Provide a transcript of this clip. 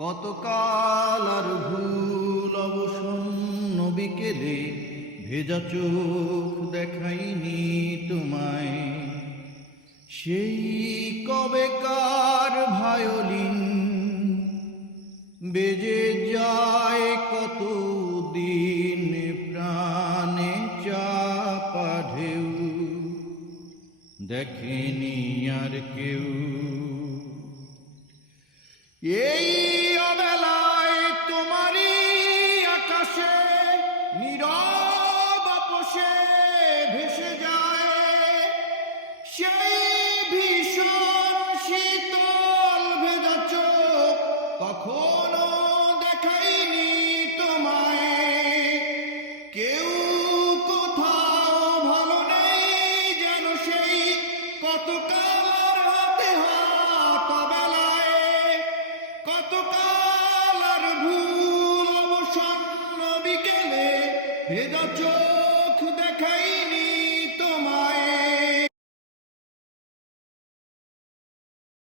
কতকাল আর ভুল অবসন্ন বিকেলে ভেজা চোখ দেখাইনি তোমায়। সেই কবেকার ভায়োলিন বেজে যায় কত দিন প্রাণে চাপা ঢেউ। দেখেনি আর কেউ। এই নীরব ভেসে যায়। সেই ভীষণ শীতল ভেজা চোখ কখনো ভুল অবসন্ন বিকেলে ভেজা চোখ দেখাইনি